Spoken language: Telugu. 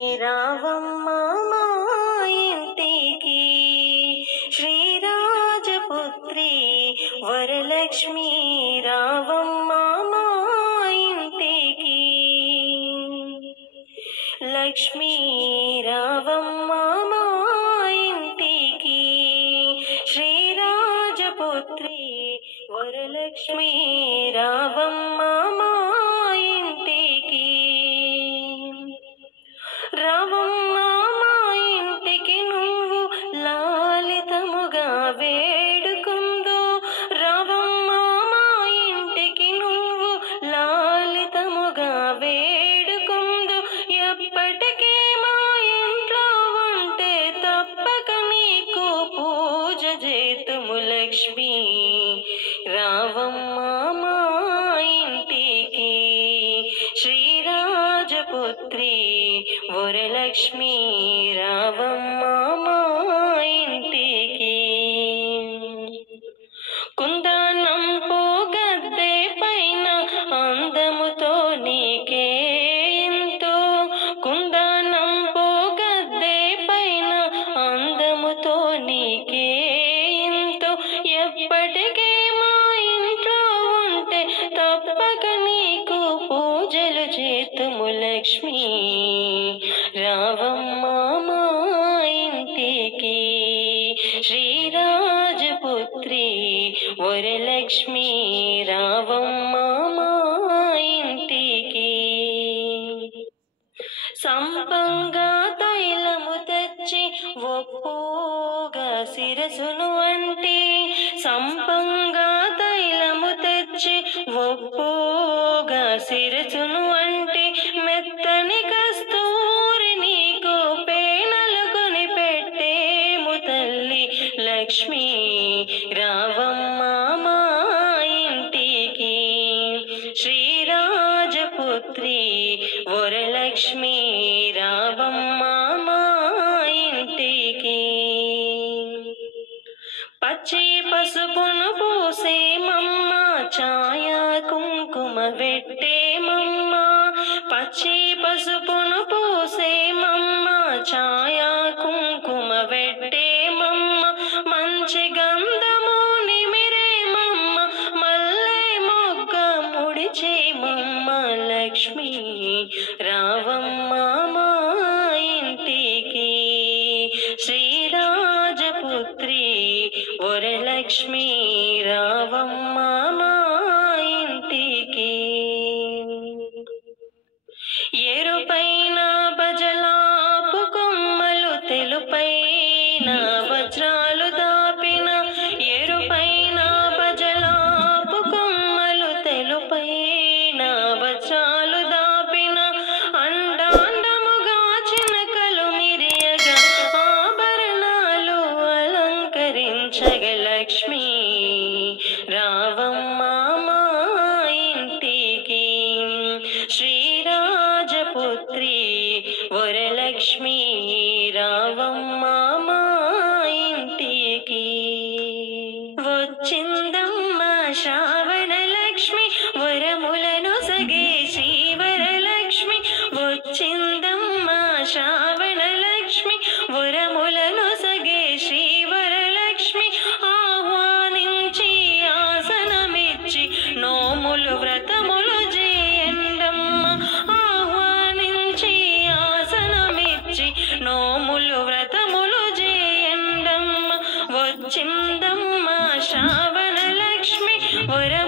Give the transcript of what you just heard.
రావమ్మ మా ఇంటికి శ్రీరాజపుత్రి వరలక్ష్మి రావమ్మ మా ఇంటికి లక్ష్మీ రావమ్మ మా ఇంటికి శ్రీరాజపుత్రి వరలక్ష్మి రావమ్మ మా ఇంటికి రావమ్మ మా ఇంటికి నువ్వు లాలితముగా వేడుకుందో రావమ్మ మా ఇంటికి నువ్వు లాలితముగా వేడుకుందో ఎప్పటికీ మా ఇంట్లో ఉంటే తప్పక నీకు పూజ చేతుము లక్ష్మి రావమ్మ మా ఇంటికి శ్రీరాజపుత్రి వరలక్ష్మి రావమ్మ మా ఇంటికి కుందనం పోగద్దే పైన అందముతో నీకే ఎంతో కుందనం పోగద్దే పైన అందముతో నీకే ఎంతో ఎప్పటికీ మా ఇంట్లో ఉంటే తప్పక నీకు పూజలు చేతుము లక్ష్మి రావమ్మ మా ఇంటికి శ్రీరాజపుత్రి వరలక్ష్మి రావమ్మ మా ఇంటికి సంపంగా తైలము తెచ్చి ఒప్పుగా శిరసును అంటే సంపంగా తైలము తెచ్చి ఒప్పుగా శిరసును అంటే మెత్తని కస్తూరి నీకు పేనలు కొని పెట్టేము తల్లి లక్ష్మి రావమ్మ మా ఇంటికి శ్రీరాజపుత్రి వరలక్ష్మి రావమ్మ మా ఇంటికి పచ్చి పసుపును పూసే మమ్మ ఛాయ కుంకుమ పెట్టే మమ్మ పచ్చి పసుపును పూసే మమ్మ ఛాయ కుంకుమ పెట్టే మమ్మ మంచి గంధము నిమిరే మమ్మ మల్లె మొగ్గ ముడిచే మమ్మ లక్ష్మి రావమ్మ మా ఇంటికి శ్రీరాజపుత్రి వరలక్ష్మి రావమ్మ మా ఇంటికి ఎరుపైన బజలాపు కొమ్మలు తెలుపైన వజ్రాలు దాపిన ఎరుపైన బజలాపు కొమ్మలు తెలుపైన వజ్రాలు దాపిన అండాండముగా చినకలు మిరియగా ఆభరణాలు అలంకరించగ లక్ష్మి రావమ్మ మా ఇంటికి శ్రీరాజపుత్రి వరలక్ష్మి రావమ్మ మా ఇంటికి వచ్చిందమ్మ శ్రావణ లక్ష్మి వరములను సగే శ్రీవరలక్ష్మి వచ్చిందమ్మ శ్రావణ లక్ష్మి వరములను సగే శ్రీవరలక్ష్మి ఆహ్వానించి ఆసనమిచ్చి నోములు వ్రతములు చేయండమ్మ ఆహ్వానించి ఆసనమిచ్చి నోములు వ్రతములు చేయండమ్మ వచ్చిందమ్మ శ్రావణ లక్ష్మి వరం